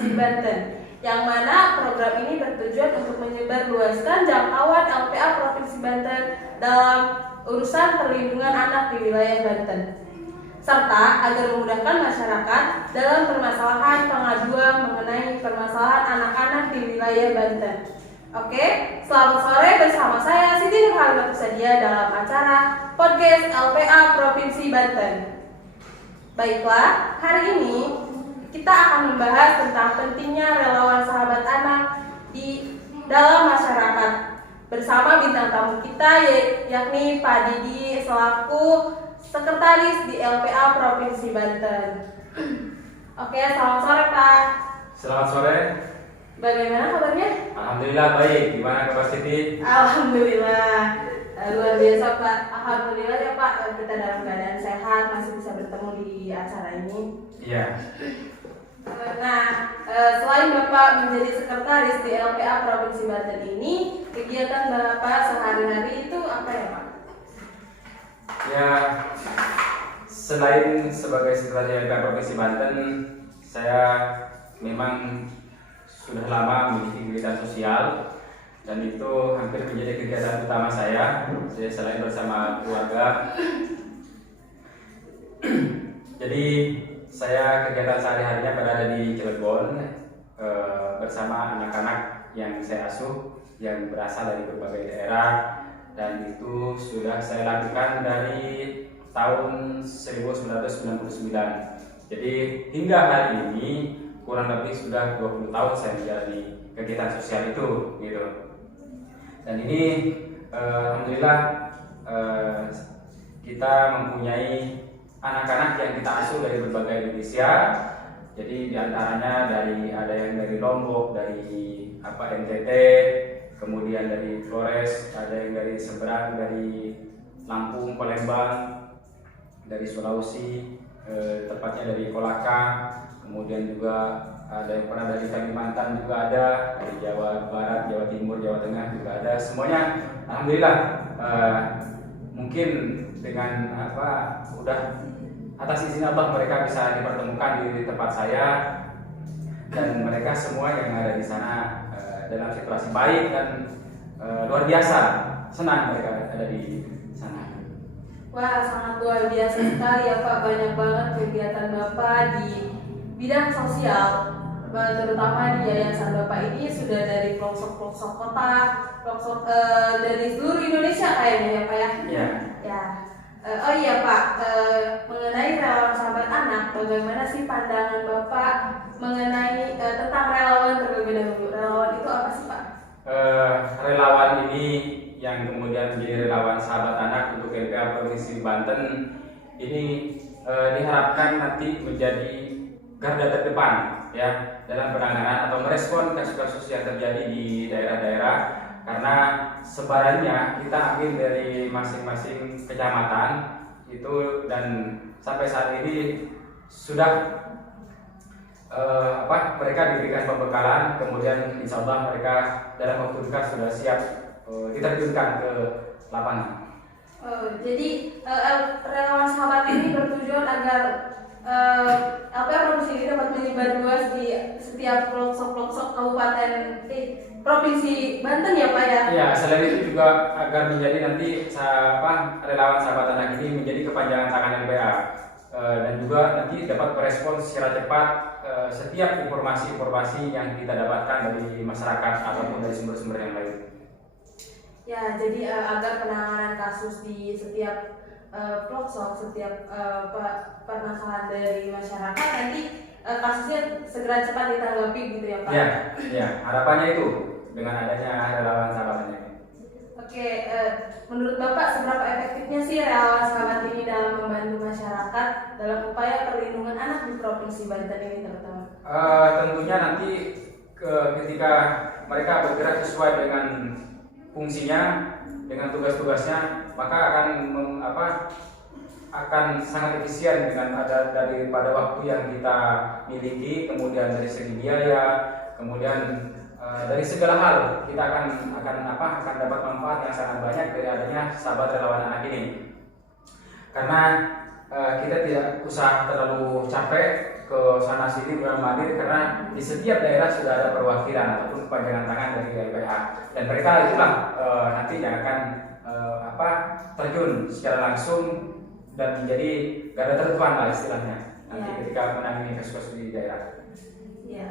Provinsi Banten, yang mana program ini bertujuan untuk menyebarluaskan jangkauan LPA Provinsi Banten dalam urusan perlindungan anak di wilayah Banten, serta agar memudahkan masyarakat dalam permasalahan pengaduan mengenai permasalahan anak-anak di wilayah Banten. Oke, selamat sore bersama saya Siti Nurhalimatus Sadia dalam acara Podcast LPA Provinsi Banten. Baiklah, hari ini kita akan membahas tentang pentingnya relawan sahabat anak di dalam masyarakat bersama bintang tamu kita yakni Pak Didi selaku Sekretaris di LPA Provinsi Banten. Oke, selamat sore Pak. Selamat sore. Bagaimana kabarnya? Alhamdulillah baik. Gimana kabar Siti? Alhamdulillah luar biasa Pak. Alhamdulillah ya Pak, kita dalam keadaan sehat, masih bisa bertemu di acara ini. Iya. Nah, selain Bapak menjadi sekretaris di LPA Provinsi Banten ini, kegiatan Bapak sehari-hari itu apa ya Pak? Ya, selain sebagai sekretaris LPA Provinsi Banten, saya memang sudah lama memiliki kegiatan sosial dan itu hampir menjadi kegiatan utama saya selain bersama keluarga. Jadi saya kegiatan sehari-harinya berada di Cilegon bersama anak-anak yang saya asuh yang berasal dari berbagai daerah, dan itu sudah saya lakukan dari tahun 1999. Jadi hingga hari ini kurang lebih sudah 20 tahun saya menjalani kegiatan sosial itu gitu. Dan ini alhamdulillah kita mempunyai anak-anak yang kita asuh dari berbagai Indonesia. Jadi diantaranya ada yang dari Lombok, dari NTT, kemudian dari Flores, ada yang dari Seberang, dari Lampung, Palembang, dari Sulawesi, tepatnya dari Kolaka, kemudian juga ada yang pernah dari Kalimantan juga ada, dari Jawa Barat, Jawa Timur, Jawa Tengah juga ada. Semuanya alhamdulillah mungkin dengan udah atas izin Allah mereka bisa dipertemukan di tempat saya, dan mereka semua yang ada di sana dalam situasi baik dan luar biasa senang mereka ada di sana. Wah, sangat luar biasa sekali ya Pak, banyak banget kegiatan Bapak di bidang sosial, terutama di yayasan Bapak ini sudah dari pelosok-pelosok kota, dari seluruh Indonesia kayaknya ya Pak ya? Iya. Ya. Oh iya Pak, mengenai relawan sahabat anak, bagaimana sih pandangan Bapak mengenai tentang relawan terlebih dahulu? Relawan itu apa sih Pak? Relawan ini yang kemudian menjadi relawan sahabat anak untuk LPA Provinsi Banten ini diharapkan nanti menjadi garda terdepan ya dalam penanganan atau merespon kasus-kasus yang terjadi di daerah-daerah, karena sebarannya kita ambil dari masing-masing kecamatan itu, dan sampai saat ini sudah mereka diberikan pembekalan, kemudian insya Allah mereka dalam waktu dekat sudah siap diterjunkan ke lapangan. Jadi relawan sahabat ini bertujuan agar provinsi ini dapat menyebar luas di setiap pelosok-pelosok kabupaten Provinsi Banten ya Pak ya? Ya, selain itu juga agar menjadi nanti relawan sahabat anak ini menjadi kepanjangan tangan LPA, dan juga nanti dapat merespons secara cepat setiap informasi-informasi yang kita dapatkan dari masyarakat ataupun dari sumber-sumber yang lain. Ya, jadi agar penanganan kasus di setiap pelosok, setiap permasalahan dari masyarakat nanti kasusnya segera cepat ditanggapi gitu ya Pak? Ya, harapannya itu dengan adanya relawan sahabat ini. Oke, menurut Bapak seberapa efektifnya sih relawan sahabat ini dalam membantu masyarakat dalam upaya perlindungan anak di Provinsi Banten ini terutama? Tentunya nanti ketika mereka bergerak sesuai dengan fungsinya, dengan tugas-tugasnya, maka akan sangat efisien dengan daripada waktu yang kita miliki, kemudian dari segi biaya, kemudian dari segala hal kita akan dapat manfaat yang sangat banyak dari adanya sahabat relawan anak ini. Karena kita tidak usah terlalu capek ke sana sini mandir, karena di setiap daerah sudah ada perwakilan ataupun kepanjangan tangan dari LPA, dan mereka itulah nanti yang akan terjun secara langsung dan menjadi garda terdepan lah istilahnya nanti ketika menangani kasus-kasus di daerah. Ya,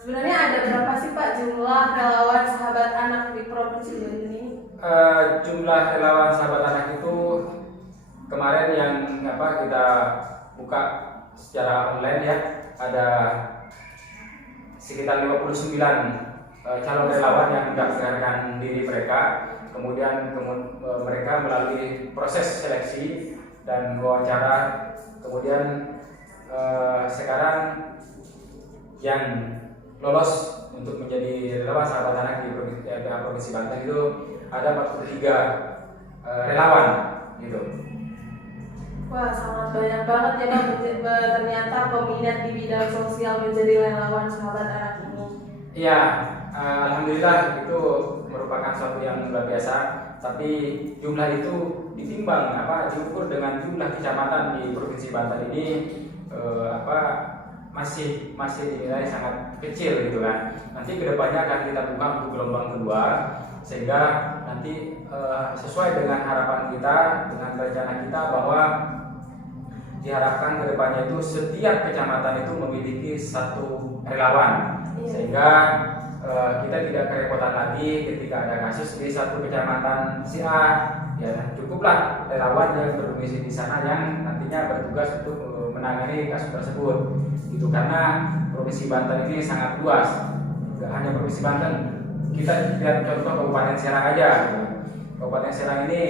sebenarnya ada berapa sih Pak jumlah relawan sahabat anak di Provinsi Banten ini? Jumlah relawan sahabat anak itu kemarin yang kita buka secara online ya, ada sekitar 59 calon relawan yang mendaftarkan diri mereka. Kemudian mereka melalui proses seleksi dan wawancara. Kemudian sekarang yang lolos untuk menjadi relawan sahabat anak di Provinsi Banten itu ada 43 relawan gitu. Wah, sangat banyak banget ya Bang, ternyata peminat di bidang sosial menjadi relawan sahabat anak ini. Iya, alhamdulillah itu merupakan suatu yang luar biasa. Tapi jumlah itu ditimbang diukur dengan jumlah kecamatan di Provinsi Banten ini masih dinilai sangat kecil gitu kan. Nanti kedepannya akan kita buka untuk gelombang kedua, sehingga nanti sesuai dengan harapan kita, dengan rencana kita bahwa diharapkan kedepannya itu setiap kecamatan itu memiliki satu relawan, sehingga kita tidak kerepotan lagi ketika ada kasus di satu kecamatan si A, ya cukuplah relawan yang berdomisili di sana yang nantinya bertugas untuk menangani kasus tersebut. Itu karena Provinsi Banten ini sangat luas, tidak hanya Provinsi Banten. Kita lihat contoh Kabupaten Serang aja. Kabupaten Serang ini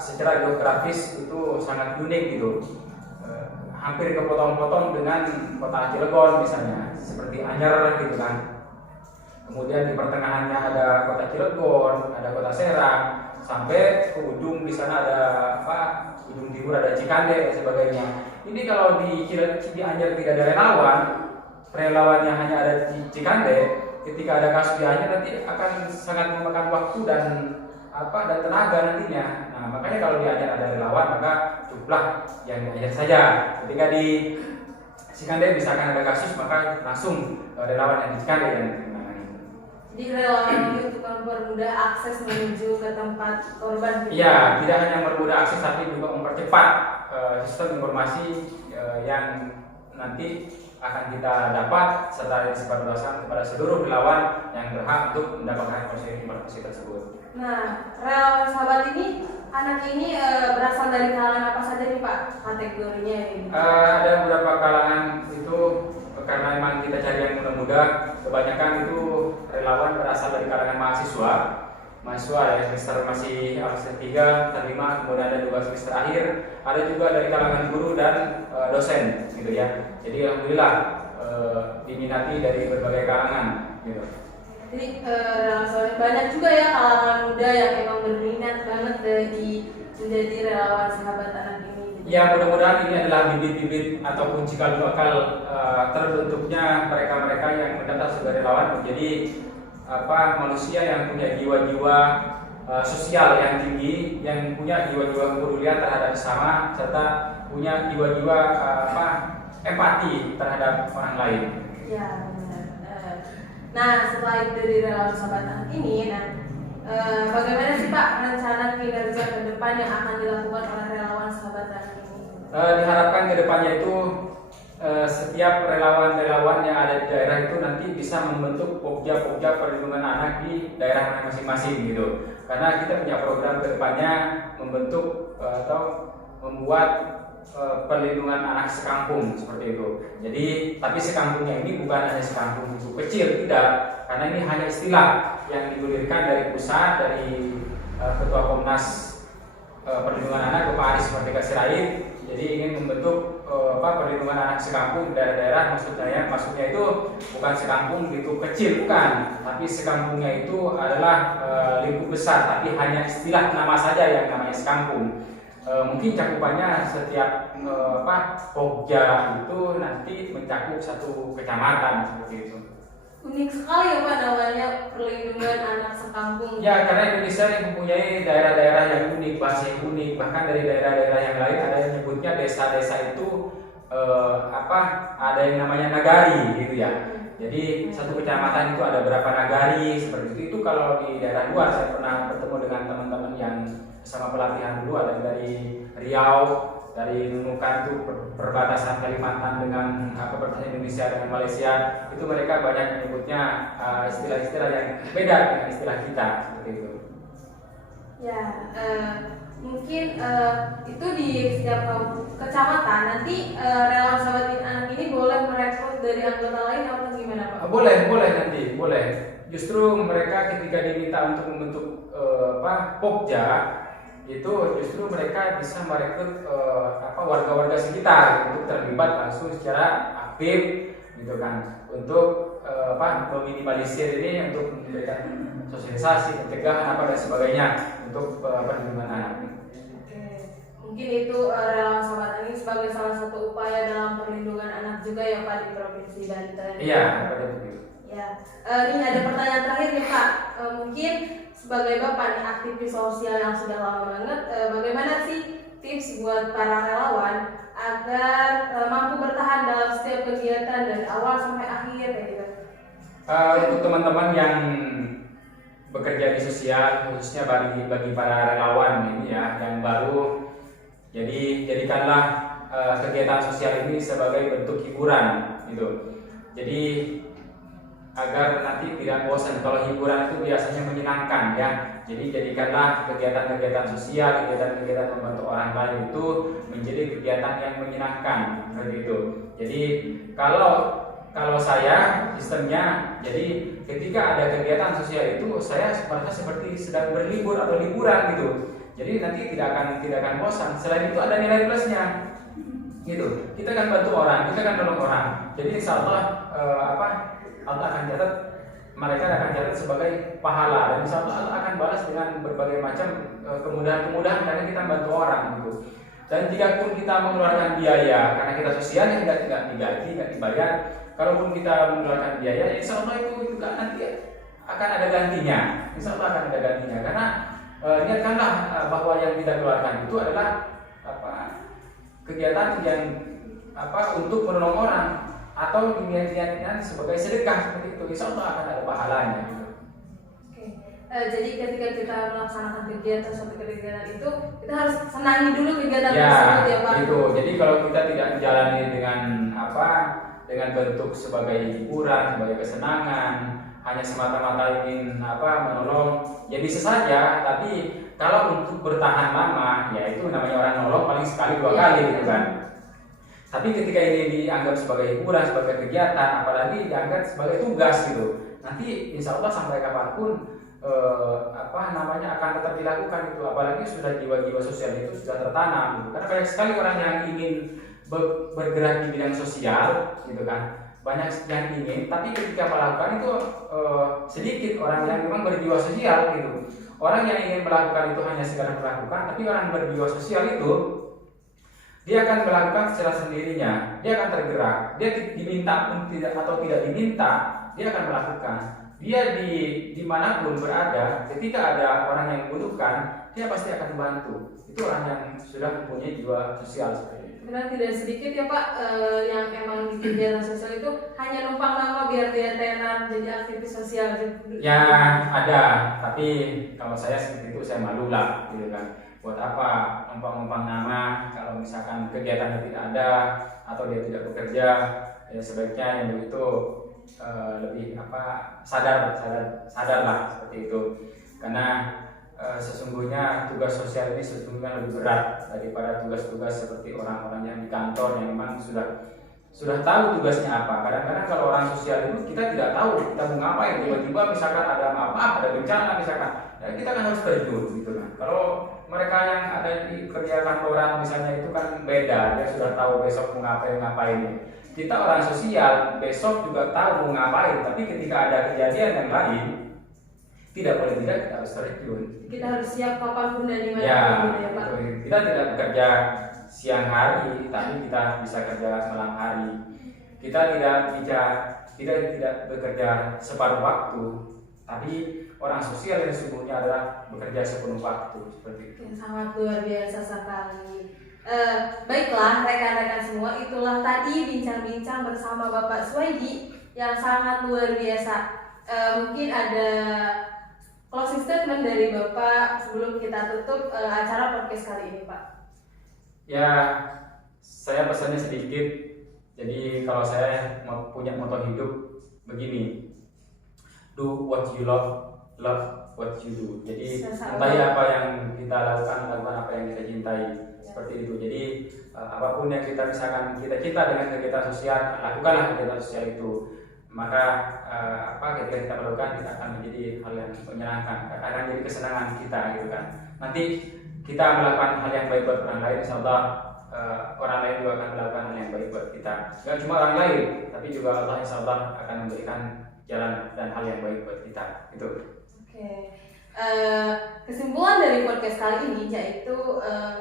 secara geografis itu sangat unik gitu. Hampir kepotong-potong dengan kota Cilegon misalnya, seperti Anyer gitu kan. Kemudian di pertengahannya ada kota Cilegon, ada kota Serang, sampai ke ujung di sana ada ujung timur ada Cikande dan sebagainya. Ini kalau di Anyer tidak ada relawannya hanya ada di Cikande, ketika ada kasus di Anyer nanti akan sangat memakan waktu dan tenaga nantinya. Nah, makanya kalau di Anyer ada relawan, maka cukuplah yang di Anyer saja. Ketika di Cikande misalkan ada kasus, maka langsung relawan yang di Cikande yang menangani. Jadi relawan ini untuk mempermudah akses menuju ke tempat korban. Iya, tidak hanya mempermudah akses, tapi juga mempercepat sistem informasi yang nanti akan kita dapat serta disebarluaskan kepada seluruh relawan yang berhak untuk mendapatkan informasi tersebut. Nah, relawan sahabat ini, anak ini berasal dari kalangan apa saja nih Pak kategorinya ini? Ada beberapa kalangan itu, karena memang kita cari yang muda-muda. Kebanyakan itu relawan berasal dari kalangan mahasiswa ya, semester masih semester 3, semester 5, kemudian ada juga semester akhir. Ada juga dari kalangan guru dan dosen gitu ya. Jadi alhamdulillah diminati dari berbagai kalangan gitu. Jadi banyak juga ya kalangan muda yang memang berminat banget menjadi relawan sahabat anak ini. Ya, mudah-mudahan ini adalah bibit-bibit ataupun cikal bakal terbentuknya mereka-mereka yang mendaftar sebagai relawan menjadi manusia yang punya jiwa-jiwa sosial yang tinggi, yang punya jiwa-jiwa kepedulian terhadap sesama, serta punya jiwa-jiwa empati terhadap orang lain. Ya, benar. Nah, setelah itu dari relawan sahabat anak ini, bagaimana sih Pak rencana kinerja ke depan yang akan dilakukan oleh relawan sahabat anak ini? Diharapkan ke depannya itu setiap relawan-relawan yang ada di daerah itu nanti bisa membentuk pokja-pokja perlindungan anak di daerah masing-masing gitu. Karena kita punya program ke depannya membentuk atau membuat perlindungan anak sekampung seperti itu. Jadi, tapi sekampungnya ini bukan hanya sekampung itu kecil, tidak. Karena ini hanya istilah yang digulirkan dari pusat, dari Ketua Komnas Perlindungan Anak Bapak Aris Mardika Sirait. Jadi ingin membentuk perlindungan anak sekampung di daerah-daerah, maksudnya itu bukan sekampung gitu kecil, bukan, tapi sekampungnya itu adalah lingkup besar, tapi hanya istilah nama saja yang namanya sekampung. Mungkin cakupannya setiap pokja itu nanti mencakup satu kecamatan seperti itu. unik sekali ya Pak namanya perlindungan anak sekampung. Ya, karena Indonesia yang mempunyai daerah-daerah yang unik, bahasa yang unik, bahkan dari daerah-daerah yang lain ada yang menyebutnya desa-desa itu ada yang namanya nagari gitu ya. Jadi satu kecamatan itu ada berapa nagari seperti itu. Itu kalau di daerah luar saya pernah bertemu dengan teman-teman yang sama pelatihan dulu, ada dari Riau, dari Nunukan itu perbatasan Kalimantan dengan perbatasan Indonesia dengan Malaysia. Itu mereka banyak menyebutnya istilah-istilah yang beda dengan istilah kita seperti itu. Ya, mungkin itu di setiap kecamatan nanti relawan sahabat anak ini boleh merekrut dari anggota lain atau gimana Pak? Boleh nanti. Justru mereka ketika diminta untuk membentuk Pokja itu justru mereka bisa merekrut warga-warga sekitar untuk terlibat langsung secara aktif gitu kan, untuk meminimalisir ini, untuk memberikan sosialisasi, pencegahan dan sebagainya untuk perlindungan anak. Mungkin itu relawan sahabat ini sebagai salah satu upaya dalam perlindungan anak juga ya Pak di Provinsi Banten. Iya, betul. Ya, ini ada pertanyaan terakhir nih Pak. Mungkin sebagai Bapak nih aktivis sosial yang sudah lama banget, bagaimana sih tips buat para relawan agar mampu bertahan dalam setiap kegiatan dari awal sampai akhir kayak gitu? Untuk teman-teman yang bekerja di sosial, khususnya bagi para relawan ini ya yang baru, jadi jadikanlah kegiatan sosial ini sebagai bentuk hiburan gitu. Jadi agar nanti tidak bosan. Kalau hiburan itu biasanya menyenangkan ya. Jadi jadikanlah kegiatan-kegiatan sosial, kegiatan-kegiatan membantu orang lain itu menjadi kegiatan yang menyenangkan seperti itu. Jadi kalau saya sistemnya, jadi ketika ada kegiatan sosial itu saya merasa seperti sedang berlibur atau liburan gitu. Jadi nanti tidak akan bosan. Selain itu ada nilai plusnya gitu. Kita akan bantu orang, kita akan nolong orang. Jadi insya Allah Allah akan catat, mereka akan catat sebagai pahala, dan insya Allah Allah akan balas dengan berbagai macam kemudahan-kemudahan karena kita membantu orang gitu. Dan jika pun kita mengeluarkan biaya karena kita sosial yang tidak digaji, tidak dibayar, kalaupun kita mengeluarkan biaya, insya Allah itu juga nanti akan ada gantinya. Insya Allah akan ada gantinya karena niatkanlah bahwa yang kita keluarkan itu adalah kegiatan yang untuk menolong orang, atau niat-niatnya sebagai sedekah seperti itu, insya Allah akan ada pahalanya gitu. Oke. Jadi ketika kita melaksanakan suatu kegiatan itu kita harus senangi dulu kegiatan tersebut ya Pak. Itu. Jadi kalau kita tidak menjalani dengan bentuk sebagai hiburan, sebagai kesenangan, hanya semata-mata ingin menolong, ya bisa saja. Tapi kalau untuk bertahan lama, ya itu namanya orang nolong paling sekali dua kali gitu kan. Tapi ketika ini dianggap sebagai hiburan, sebagai kegiatan, apalagi dianggap sebagai tugas gitu, nanti insya Allah sampai kapanpun akan tetap dilakukan itu. Apalagi sudah jiwa-jiwa sosial itu sudah tertanam gitu. Karena banyak sekali orang yang ingin bergerak di bidang sosial gitu kan, banyak yang ingin, tapi ketika melakukan itu sedikit orang yang memang berjiwa sosial gitu. Orang yang ingin melakukan itu hanya sekedar melakukan, tapi orang berjiwa sosial itu dia akan melakukan secara sendirinya, dia akan tergerak, dia diminta pun tidak atau tidak diminta, dia akan melakukan. Dia dimanapun berada, ketika ada orang yang membutuhkan, dia pasti akan membantu. Itu orang yang sudah mempunyai jiwa sosial seperti itu. Karena tidak sedikit ya Pak yang emang di kegiatan sosial itu hanya numpang nama biar dia tenar jadi aktivis sosial gitu. Ya ada, tapi kalau saya seperti itu saya malu lah, gitu kan. Buat apa numpang-numpang nama kalau misalkan kegiatannya tidak ada atau dia tidak bekerja, ya sebaiknya yang begitu lebih sadarlah seperti itu. Karena sesungguhnya tugas sosial ini sesungguhnya lebih berat daripada tugas-tugas seperti orang-orang yang di kantor yang memang sudah tahu tugasnya apa. Kadang-kadang kalau orang sosial itu kita tidak tahu kita mau ngapain, tiba-tiba misalkan ada ada bencana misalkan, ya kita kan harus terjun gitu kan. Kalau mereka yang ada di kerja kantoran misalnya itu kan beda, dia sudah tahu besok mau ngapain. Kita orang sosial besok juga tahu mau ngapain, tapi ketika ada kejadian yang lain tidak boleh tidak, kita harus terjun. Kita harus siap kapanpun dan dimana ya, ya Pak. Kita tidak bekerja siang hari, tapi kita bisa kerja malam hari. Kita tidak tidak bekerja separuh waktu, tapi orang sosial yang sesungguhnya adalah bekerja sepenuh waktu seperti itu. Sangat luar biasa sekali. Baiklah rekan-rekan semua, itulah tadi bincang-bincang bersama Bapak Suwaidi yang sangat luar biasa. Mungkin ada closing statement dari Bapak sebelum kita tutup acara podcast kali ini, Pak. Ya, saya pesannya sedikit. Jadi kalau saya punya moto hidup begini, do what you love, love what you do. Jadi cintai apa yang kita lakukan apa yang kita cintai. Seperti itu. Jadi apapun yang kita misalkan kita dengan kegiatan sosial, lakukanlah kegiatan sosial itu. Maka ketika kita melakukan, kita akan menjadi hal yang menyenangkan, akan jadi kesenangan kita gitu kan. Nanti kita melakukan hal yang baik buat orang lain, insyaallah orang lain juga akan melakukan hal yang baik buat kita. Gak cuma orang lain, tapi juga Allah insyaallah akan memberikan jalan dan hal yang baik buat kita. Itu. Oke. Kesimpulan dari podcast kali ini yaitu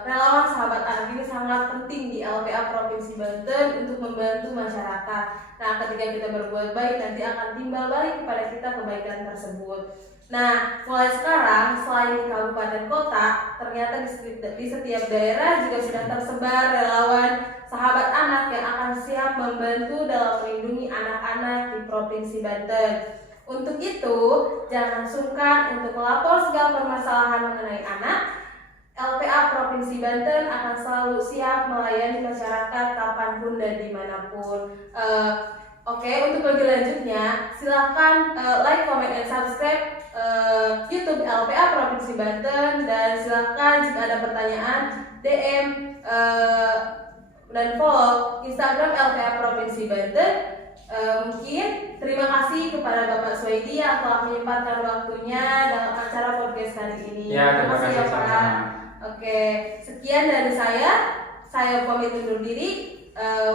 relawan sahabat anak ini sangat penting di LPA Provinsi Banten untuk membantu masyarakat. Nah, ketika kita berbuat baik nanti akan timbal balik kepada kita kebaikan tersebut. Nah, mulai sekarang selain di kabupaten kota, ternyata di setiap daerah juga sudah tersebar relawan sahabat anak yang akan siap membantu dalam melindungi anak-anak di Provinsi Banten. Untuk itu, jangan sungkan untuk melapor segala permasalahan mengenai anak. LPA Provinsi Banten akan selalu siap melayani masyarakat kapanpun dan dimanapun. Oke, untuk lebih lanjutnya, silahkan like, comment, dan subscribe YouTube LPA Provinsi Banten, dan silahkan jika ada pertanyaan DM dan follow Instagram LPA Provinsi Banten. Mungkin terima kasih kepada Bapak Suwaidi yang telah menyempatkan waktunya dalam acara podcast kali ini. Ya, terima kasih ya, Pak. Oke, sekian dari saya pamit undur diri.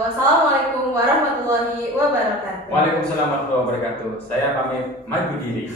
Wassalamualaikum warahmatullahi wabarakatuh. Waalaikumsalam warahmatullahi wabarakatuh. Saya pamit maju diri.